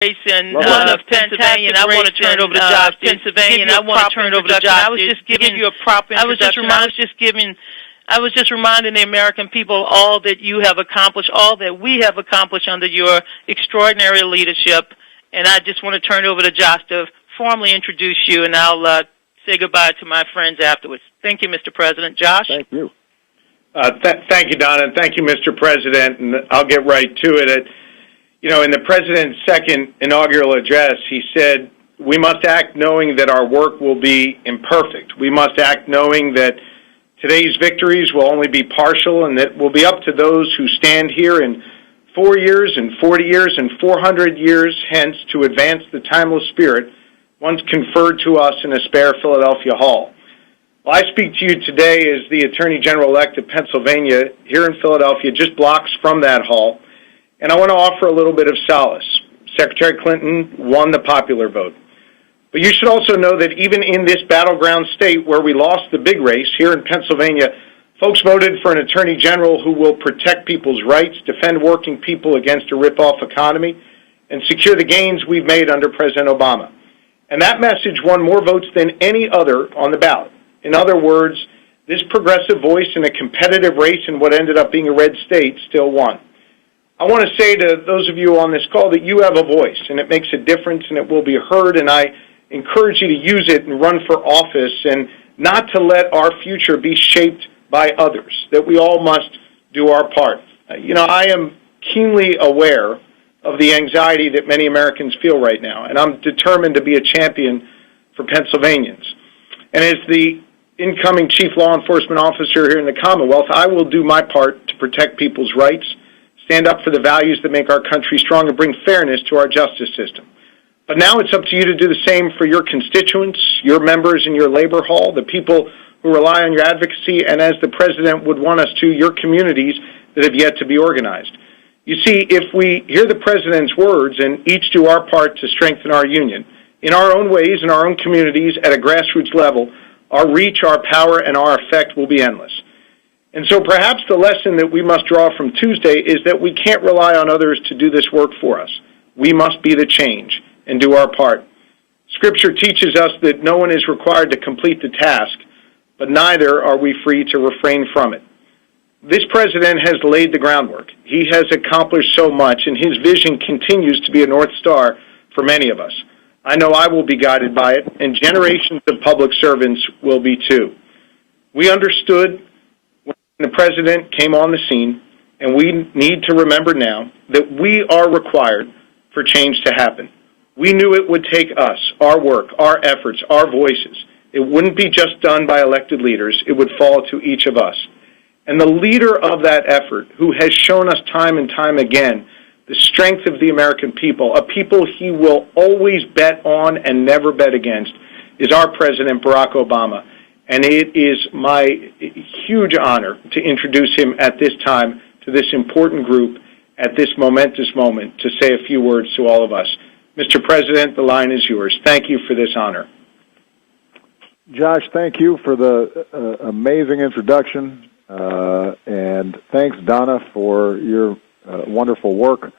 race in Pennsylvania, and I want to turn it over to Josh. Pennsylvania, and I want to turn it over to Josh. I was just giving you a proper introduction. I was just reminding the American people all that you have accomplished, all that we have accomplished under your extraordinary leadership. And I just want to turn it over to Josh to formally introduce you, and I'll say goodbye to my friends afterwards. Thank you, Mr. President. Josh? Thank you. Thank you, Donna, and thank you, Mr. President. And I'll get right to it. You know, in the President's second inaugural address, he said, we must act knowing that our work will be imperfect. We must act knowing that today's victories will only be partial and that will be up to those who stand here in 4 years and 40 years and 400 years hence to advance the timeless spirit once conferred to us in a spare Philadelphia hall. Well, I speak to you today as the Attorney General-elect of Pennsylvania here in Philadelphia, just blocks from that hall. And I want to offer a little bit of solace. Secretary Clinton won the popular vote. But you should also know that even in this battleground state where we lost the big race, here in Pennsylvania, folks voted for an attorney general who will protect people's rights, defend working people against a rip-off economy, and secure the gains we've made under President Obama. And that message won more votes than any other on the ballot. In other words, this progressive voice in a competitive race in what ended up being a red state still won. I want to say to those of you on this call that you have a voice, and it makes a difference, and it will be heard, and I encourage you to use it and run for office and not to let our future be shaped by others, that we all must do our part. You know, I am keenly aware of the anxiety that many Americans feel right now, and I'm determined to be a champion for Pennsylvanians. And as the incoming chief law enforcement officer here in the Commonwealth, I will do my part to protect people's rights, stand up for the values that make our country strong, and bring fairness to our justice system. But now it's up to you to do the same for your constituents, your members in your labor hall, the people who rely on your advocacy, and as the President would want us to, your communities that have yet to be organized. You see, if we hear the President's words and each do our part to strengthen our union, in our own ways, in our own communities, at a grassroots level, our reach, our power, and our effect will be endless. And so perhaps the lesson that we must draw from Tuesday is that we can't rely on others to do this work for us. We must be the change and do our part. Scripture teaches us that no one is required to complete the task, but neither are we free to refrain from it. This President has laid the groundwork. He has accomplished so much, and his vision continues to be a North Star for many of us. I know I will be guided by it, and generations of public servants will be too. We understood when the President came on the scene, and we need to remember now that we are required for change to happen. We knew it would take us, our work, our efforts, our voices. It wouldn't be just done by elected leaders. It would fall to each of us. And the leader of that effort, who has shown us time and time again the strength of the American people, a people he will always bet on and never bet against, is our President, Barack Obama. And it is my huge honor to introduce him at this time to this important group at this momentous moment to say a few words to all of us. Mr. President, the line is yours. Thank you for this honor. Josh, thank you for the amazing introduction, and thanks, Donna, for your wonderful work.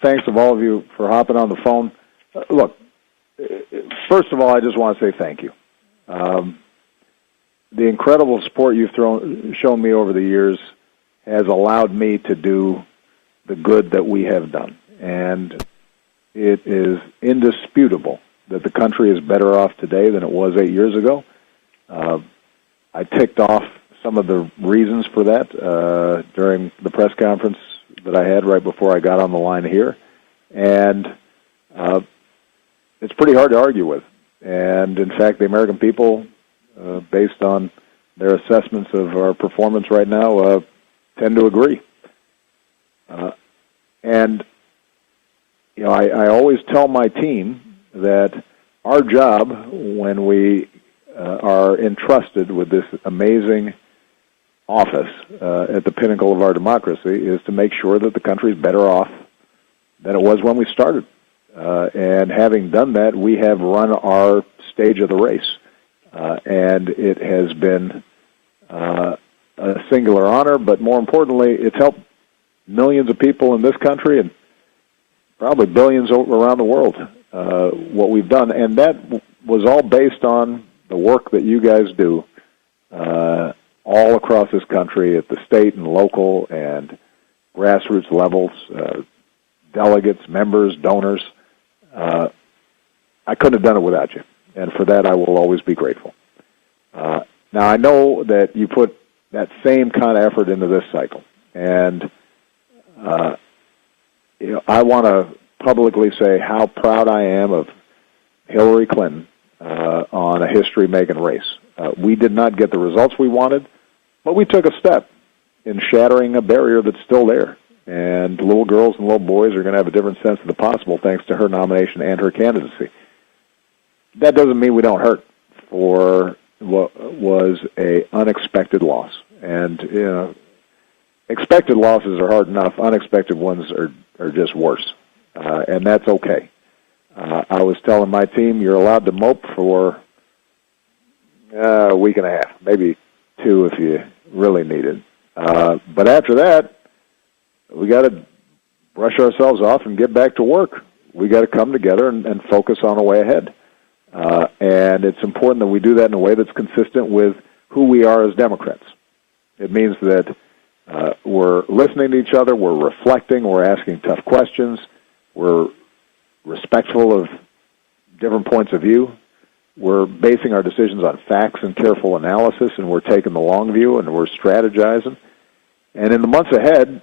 Thanks to all of you for hopping on the phone. Look, first of all, I just want to say thank you. The incredible support you've shown me over the years has allowed me to do the good that we have done, and it is indisputable that the country is better off today than it was 8 years ago. I ticked off some of the reasons for that during the press conference that I had right before I got on the line here, and it's pretty hard to argue with. And in fact, the American people, based on their assessments of our performance right now, tend to agree. And you know, I always tell my team that our job, when we are entrusted with this amazing office at the pinnacle of our democracy, is to make sure that the country is better off than it was when we started. And having done that, we have run our stage of the race. And it has been a singular honor, but more importantly, it's helped millions of people in this country and probably billions around the world, what we've done. And that was all based on the work that you guys do all across this country at the state and local and grassroots levels, delegates, members, donors. I couldn't have done it without you, and for that I will always be grateful. Now, I know that you put that same kind of effort into this cycle, and I want to publicly say how proud I am of Hillary Clinton on a history-making race. We did not get the results we wanted, but we took a step in shattering a barrier that's still there. And little girls and little boys are going to have a different sense of the possible thanks to her nomination and her candidacy. That doesn't mean we don't hurt for what was a unexpected loss. And, expected losses are hard enough. Unexpected ones are just worse. And that's okay. I was telling my team, you're allowed to mope for a week and a half, maybe 2 if you really need it. But after that, we got to brush ourselves off and get back to work. We got to come together and focus on a way ahead. And it's important that we do that in a way that's consistent with who we are as Democrats. It means that we're listening to each other, we're reflecting, we're asking tough questions, we're respectful of different points of view, we're basing our decisions on facts and careful analysis, and we're taking the long view, and we're strategizing. And in the months ahead,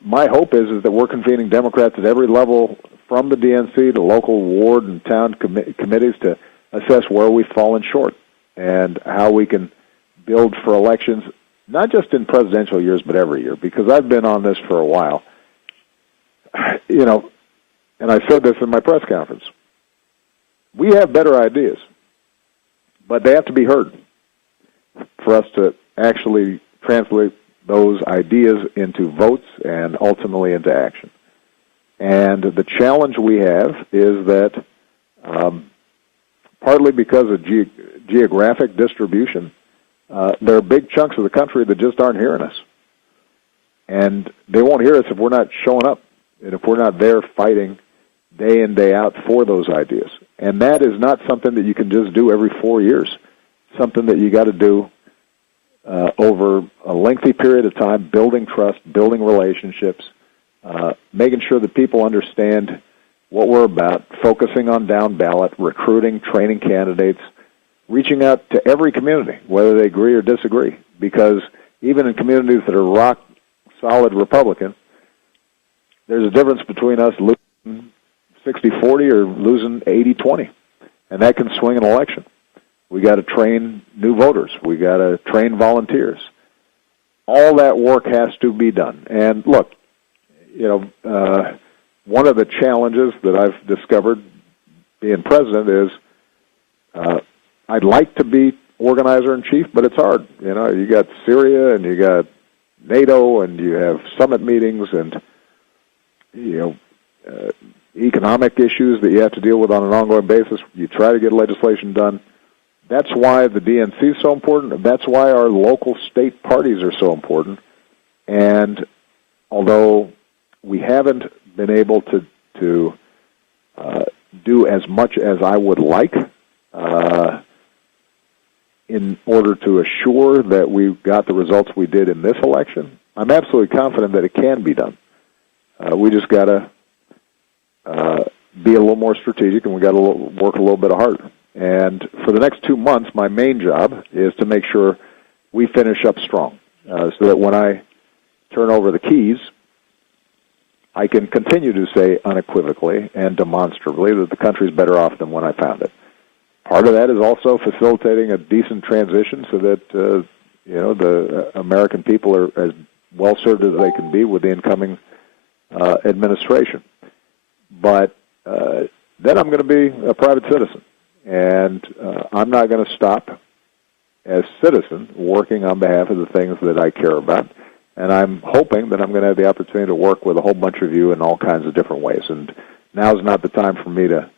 my hope is that we're convening Democrats at every level, from the DNC to local ward and town committees, to assess where we've fallen short and how we can build for elections, not just in presidential years, but every year. Because I've been on this for a while, and I said this in my press conference. We have better ideas, but they have to be heard for us to actually translate those ideas into votes and ultimately into action. And the challenge we have is that partly because of geographic distribution, there are big chunks of the country that just aren't hearing us. And they won't hear us if we're not showing up and if we're not there fighting day in, day out for those ideas. And that is not something that you can just do every 4 years. Something that you got to do over a lengthy period of time, building trust, building relationships, making sure that people understand what we're about, focusing on down ballot, recruiting, training candidates, reaching out to every community, whether they agree or disagree. Because even in communities that are rock-solid Republican, there's a difference between us losing 60-40 or losing 80-20, and that can swing an election. We got to train new voters. We got to train volunteers. All that work has to be done. And look, one of the challenges that I've discovered being president is I'd like to be organizer-in-chief, but it's hard. You got Syria and you got NATO and you have summit meetings and, economic issues that you have to deal with on an ongoing basis. You try to get legislation done. That's why the DNC is so important. That's why our local state parties are so important. And although we haven't been able to do as much as I would like in order to assure that we got the results we did in this election, I'm absolutely confident that it can be done. We just got to be a little more strategic, and we got to work a little bit harder. And for the next 2 months, my main job is to make sure we finish up strong, so that when I turn over the keys, I can continue to say unequivocally and demonstrably that the country's better off than when I found it. Part of that is also facilitating a decent transition so that the American people are as well served as they can be with the incoming administration. But then I'm going to be a private citizen, and I'm not going to stop as citizen working on behalf of the things that I care about. And I'm hoping that I'm going to have the opportunity to work with a whole bunch of you in all kinds of different ways. And now's not the time for me to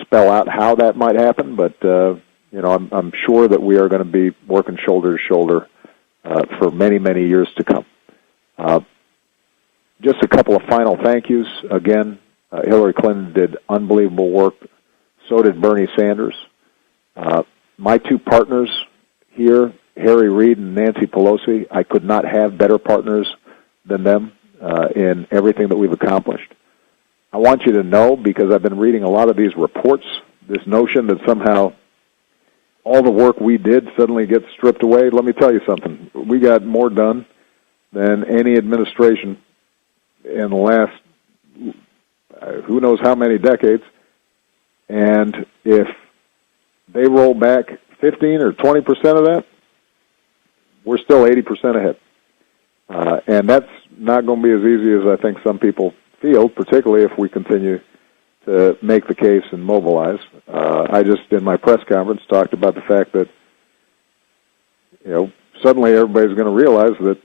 spell out how that might happen, but I'm sure that we are going to be working shoulder to shoulder for many, many years to come. just a couple of final thank yous. Again, Hillary Clinton did unbelievable work. So did Bernie Sanders. My two partners here, Harry Reid and Nancy Pelosi, I could not have better partners than them in everything that we've accomplished. I want you to know, because I've been reading a lot of these reports, this notion that somehow all the work we did suddenly gets stripped away. Let me tell you something. We got more done than any administration in the last who knows how many decades. And if they roll back 15 or 20% of that, we're still 80% ahead. And that's not going to be as easy as I think some people feel, particularly if we continue to make the case and mobilize. I just, in my press conference, talked about the fact that, suddenly everybody's going to realize that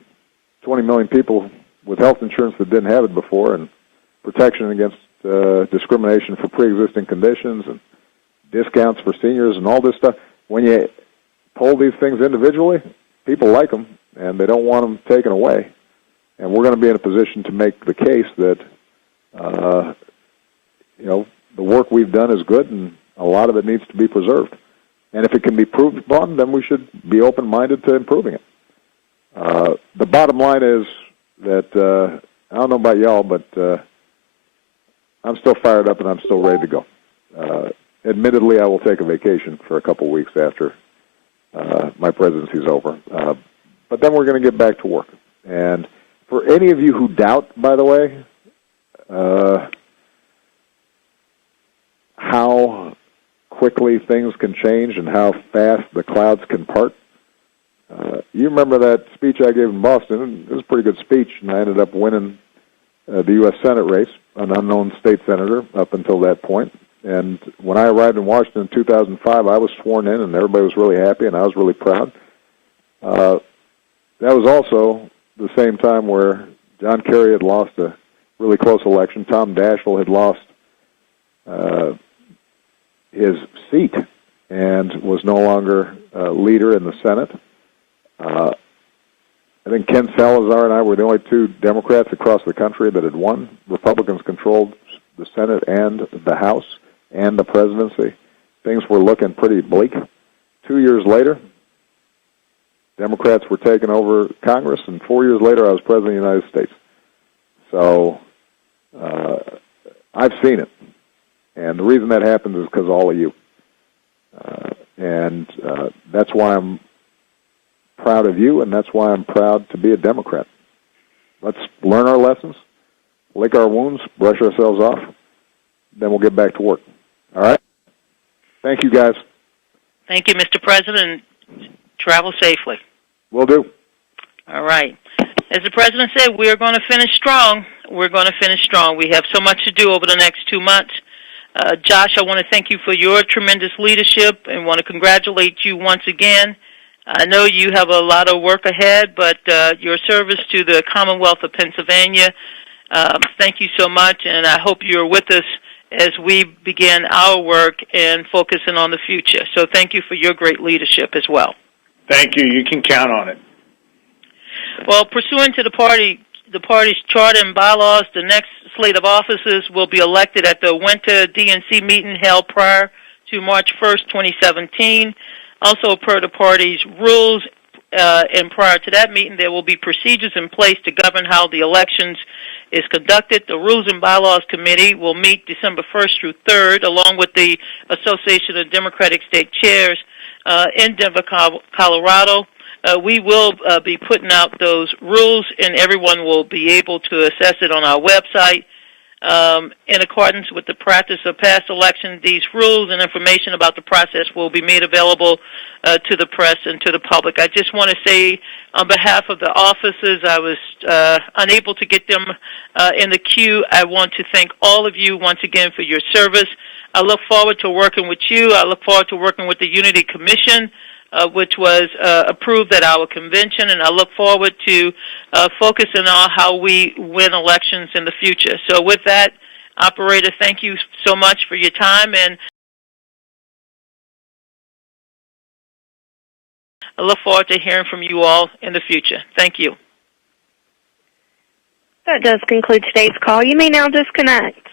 20 million people with health insurance that didn't have it before, and protection against discrimination for pre-existing conditions, and discounts for seniors, and all this stuff. When you poll these things individually, people like them, and they don't want them taken away. And we're going to be in a position to make the case that, the work we've done is good, and a lot of it needs to be preserved. And if it can be proved upon, then we should be open-minded to improving it. The bottom line is that, I don't know about y'all, but I'm still fired up and I'm still ready to go. Admittedly, I will take a vacation for a couple weeks after my presidency is over. But then we're going to get back to work. And for any of you who doubt, by the way, how quickly things can change and how fast the clouds can part, you remember that speech I gave in Boston. It was a pretty good speech, and I ended up winning the U.S. Senate race, an unknown state senator up until that point. And when I arrived in Washington in 2005, I was sworn in, and everybody was really happy, and I was really proud. That was also the same time where John Kerry had lost a really close election. Tom Daschle had lost his seat and was no longer leader in the Senate. I think Ken Salazar and I were the only two Democrats across the country that had won. Republicans controlled the Senate and the House and the presidency. Things were looking pretty bleak. 2 years later, Democrats were taking over Congress, and 4 years later, I was president of the United States. So I've seen it. And the reason that happens is because of all of you. And that's why I'm proud of you, and that's why I'm proud to be a Democrat. Let's learn our lessons, lick our wounds, brush ourselves off, then we'll get back to work. All right? Thank you, guys. Thank you, Mr. President. Travel safely. Will do. All right. As the President said, we are going to finish strong. We're going to finish strong. We have so much to do over the next 2 months. Josh, I want to thank you for your tremendous leadership and want to congratulate you once again. I know you have a lot of work ahead, but your service to the Commonwealth of Pennsylvania, thank you so much, and I hope you're with us as we begin our work and focusing on the future. So thank you for your great leadership as well. Thank you. You can count on it. Well, pursuant to the party's charter and bylaws, the next slate of officers will be elected at the winter DNC meeting held prior to March 1st, 2017. Also, per the party's rules, and prior to that meeting, there will be procedures in place to govern how the elections is conducted. The Rules and Bylaws Committee will meet December 1st through 3rd, along with the Association of Democratic State Chairs in Denver, Colorado. We will be putting out those rules, and everyone will be able to assess it on our website. In accordance with the practice of past elections, these rules and information about the process will be made available to the press and to the public. I just want to say on behalf of the officers, I was unable to get them in the queue. I want to thank all of you once again for your service. I look forward to working with you. I look forward to working with the Unity Commission, which was approved at our convention, and I look forward to focusing on how we win elections in the future. So with that, Operator, thank you so much for your time, and I look forward to hearing from you all in the future. Thank you. That does conclude today's call. You may now disconnect.